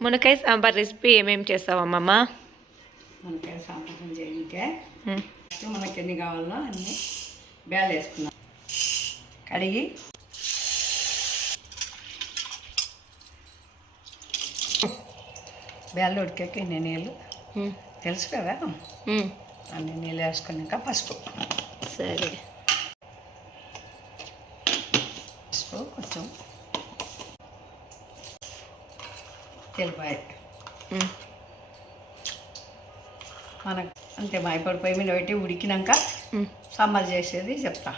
మునక్కాయ సాంబార్ రెసిపీ ఏమేమి చేస్తావు అమ్మమ్మ మనకి సాంబారం చేయనికే ఉమ్, ఫస్ట్ మనకి ఎన్ని కావాలో అన్ని బేలు వేసుకున్నాం కడిగి బేళ్ళు ఉడికాక ఇన్ని నీళ్ళు? తెలుసు కదా? అన్ని నీళ్ళు వేసుకున్నాక పసుపు. సరే. పసుపు కొంచెం తెలిపాయి మనకు అంతే మాయపడి పొయ్యి మీద పెట్టి ఉడికినాక. సాంబార్ చేసేది చెప్తా.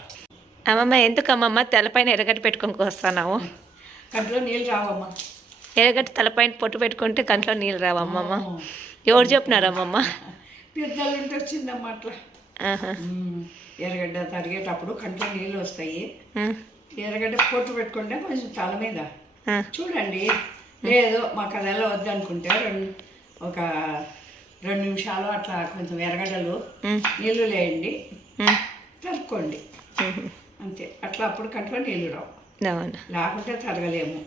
అమ్మమ్మ ఎందుకు అమ్మమ్మ తలపైన ఎర్రగడ్డ పెట్టుకొని వస్తున్నావు కంట్లో నీళ్ళు రావమ్మా. ఎర్రగడ్డ తలపైన పొట్టు పెట్టుకుంటే కంట్లో నీళ్ళు రావమ్మమ్మ ఎవరు చెప్పినారు అమ్మమ్మ? పెద్దలు ఉంటే వచ్చిందమ్మా అట్లా. ఎర్రగడ్డ తరిగేటప్పుడు కంట్లో నీళ్ళు వస్తాయి. ఉమ్, ఎర్రగడ్డ పొట్టు పెట్టుకుంటే కొంచెం తల మీద. చూడండి. లేదు మాకు అది ఎలా వద్దనుకుంటే రెండు ఒక రెండు నిమిషాలు అట్లా కొంచెం ఎర్రగడ్డలు ఉమ్, నీళ్ళు లేయండి. తరుక్కోండి. అంతే. అట్లా అప్పుడు కంట్లో నీళ్ళు రావు. లేకుంటే తరగలేము.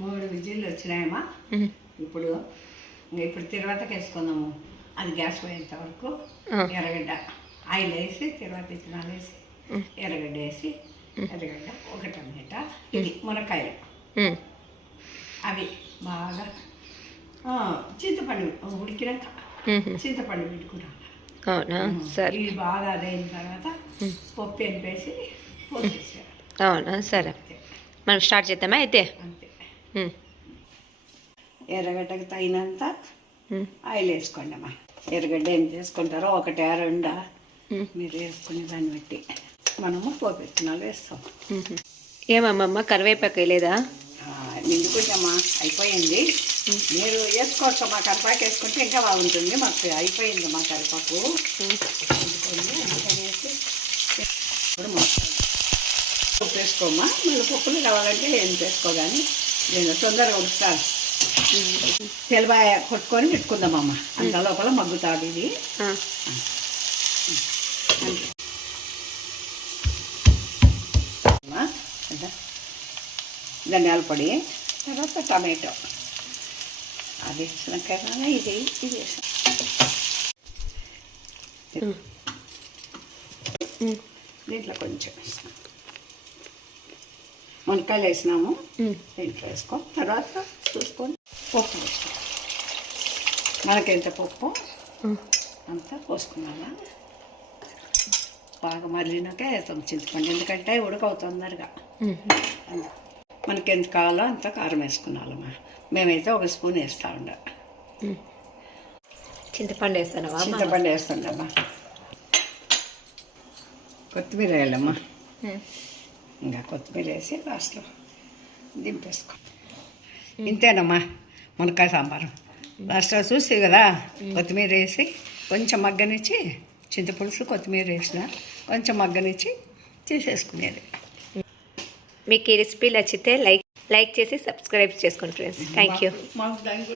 మూడు విజిల్లు వచ్చినాయమ్మా. ఇప్పుడు ఇప్పుడు తిరువాతకి వేసుకుందాము. అది గ్యాస్ పోయేంత వరకు. ఎర్రగడ్డ. ఆయిల్ వేసి తిరువాత విత్తనాలు వేసి ఎర్రగడ్డ వేసి ఎర్రగడ్డ ఒక టమాటా ఇది మునక్కాయలు. అవి బాగా చింతపండు ఉడికినాక చింతపండు పెట్టుకున్నాం. అవునా? సరే. ఇవి బాగా అదైన తర్వాత పప్పు ఎంపేసి అవునా? సరే. మనం స్టార్ట్ చేద్దామా అయితే? ఎర్రగడ్డకి తగినంత ఆయిల్ వేసుకోండి అమ్మా ఎర్రగడ్డ ఏం చేసుకుంటారో ఒకటి రెండా మీరు వేసుకునే దాన్ని బట్టి. మనము పోపు విత్తనాలు వేస్తాం. ఏమమ్మమ్మ కరివేపాకు లేదా ఆ, నిండుకుంటామా అయిపోయింది. మీరు వేసుకోవచ్చు మా కరిపాకు వేసుకుంటే ఇంకా బాగుంటుంది. మాకు అయిపోయింది మా కరిపాకు ఇప్పుడు ఉప్పు వేసుకోమా మళ్ళీ పప్పులు కావాలంటే ఏం వేసుకో కానీ నేను తొందరగా ఉడుకుతాను. తెలబాయ కొట్టుకొని పెట్టుకుందామమ్మ అంత లోపల మగ్గుతాడు ఇది. ఎంత? ధనియాల పొడి తర్వాత టమాటో. అది వేసినాక ఇది ఇది వేసాం. దీంట్లో కొంచెం వేసాం మునక్కాయలు వేసినాము. దీంట్లో వేసుకో. తర్వాత చూసుకొని పప్పు వేసుకో. మనకెంత పప్పు ఉమ్. అంతా పోసుకున్నాము బాగా మరిలినాక వేస్తాం చింతపండు ఎందుకంటే ఉడకవు తొందరగా ఉమ్. అలా. మనకి ఎంత కావాలో అంత కారం వేసుకున్నామమ్మా మేమైతే ఒక స్పూన్ వేస్తా ఉండ. చింతపండు వేస్తానవా అమ్మ? చింతపండు వేస్తుండమ్మా కొత్తిమీర వేయాలమ్మా. ఇంకా కొత్తిమీర వేసి లాస్ట్లో దింపేసుకో. ఇంతేనమ్మా. మునక్కాయ సాంబారు. లాస్ట్లో చూసి కదా కొత్తిమీర వేసి కొంచెం మగ్గనిచ్చి చింతపులుసు కొత్తిమీర వేసిన కొంచెం మగ్గనిచ్చి తీసేసుకునేది మీకు ఈ రెసిపీ నచ్చితే లైక్ లైక్ చేసి సబ్స్క్రైబ్ చేసుకోండి ఫ్రెండ్స్. Thank you.